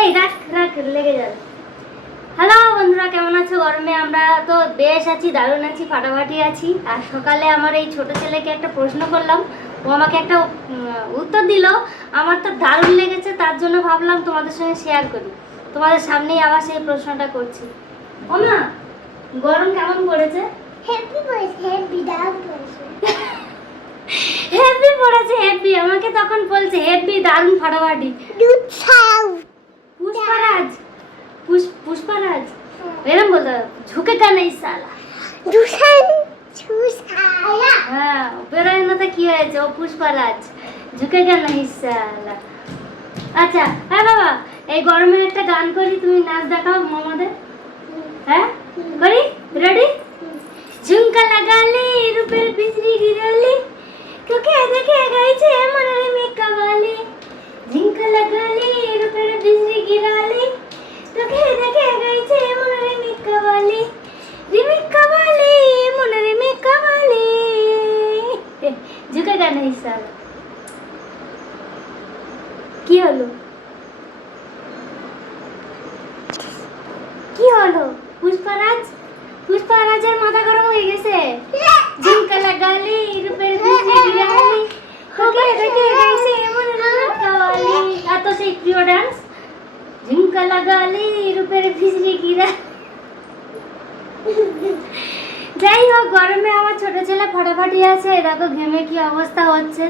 এই রাখ রাখ লেগে যাবে। হ্যালো বন্ধুরা, কেমন আছো? গরমে আমরা তো বেশ আছি, দারুণ আছি, ফাটাফাটি আছি। আর সকালে আমার এই ছোট ছেলেকে একটা প্রশ্ন করলাম, ও আমাকে একটা উত্তর দিল, আমার তো দারুণ লেগেছে। তার জন্য ভাবলাম তোমাদের সঙ্গে শেয়ার করি। তোমাদের সামনেই আবার সেই প্রশ্নটা করছি। ও মা, গরম কেমন পড়েছে? হেভি পড়েছে, হেভি দারুণ পড়েছে। হেভি পড়েছে, হেভি। আমাকে তখন বলছে হেভি দারুণ ফাটাফাটি। দুধ খাও। পুষ্পারাজ, পুষ্পারাজ এরকম বলতে হবে, ঝুঁকেগা নেই সালা। দুসান জুস খায়া। হ্যাঁ, বেরোয় না তো কি হয়েছে, ও পুষ্পারাজ, ঝুঁকেগা নেই সালা। আচ্ছা হ্যাঁ বাবা, এই গরমে একটা গান করি, তুমি নাচ দেখাও আমাদের। হ্যাঁ করি, রেডি? ঝুমকা লাগালে রূপের বিজলি গিরালি, তোকে দেখে গাইছে মনের মেকাওয়ালি। ঝুমকা লাগালে রূপের বিজলি গিরালি, তোকে দেখে গাইছে মনের মেকাওয়ালি। রিমিকাওয়ালি মনের মেকাওয়ালি। ঝুঁকেগা নেই সালা। কি হলো, কি হলো? পুষ্পারাজ, পুষ্পারাজের মাথা গরম হয়ে গেছে। ঝুমকা লাগালি রূপের বিজলি গিরালি, তোকে দেখে গাইছে মনের মেকাওয়ালি। আর তো সেই প্রিয় ডান্স, ঝুমকা লাগালি রূপের বিজলি গিরালি। যাই হোক, গরমে আমার ছোট ছেলে ফাটাফাটি আছে, দেখো ঘেমে কি অবস্থা হচ্ছে।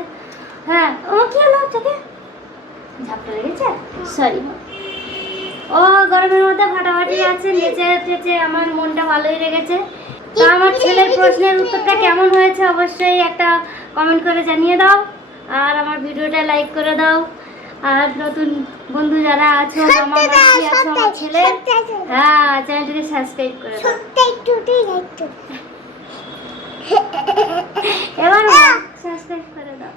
হ্যাঁ, ও কি হলো, চোখে ঝাপটা লেগেছে, সরি। ও গরমের মধ্যে ফাটাফাটি আছে, নেচে টেচে আমার মনটা ভালোই লেগেছে। তো আমার ছেলের প্রশ্নের উত্তরটা কেমন হয়েছে অবশ্যই একটা কমেন্ট করে জানিয়ে দাও, আর আমার ভিডিওটা লাইক করে দাও। আর নতুন বন্ধু যারা আছো, মামা মাসি আছো আমার ছেলে, হ্যাঁ চ্যানেলটিকে সাবস্ক্রাইব করে দাও। এবার সাবস্ক্রাইব করে দাও।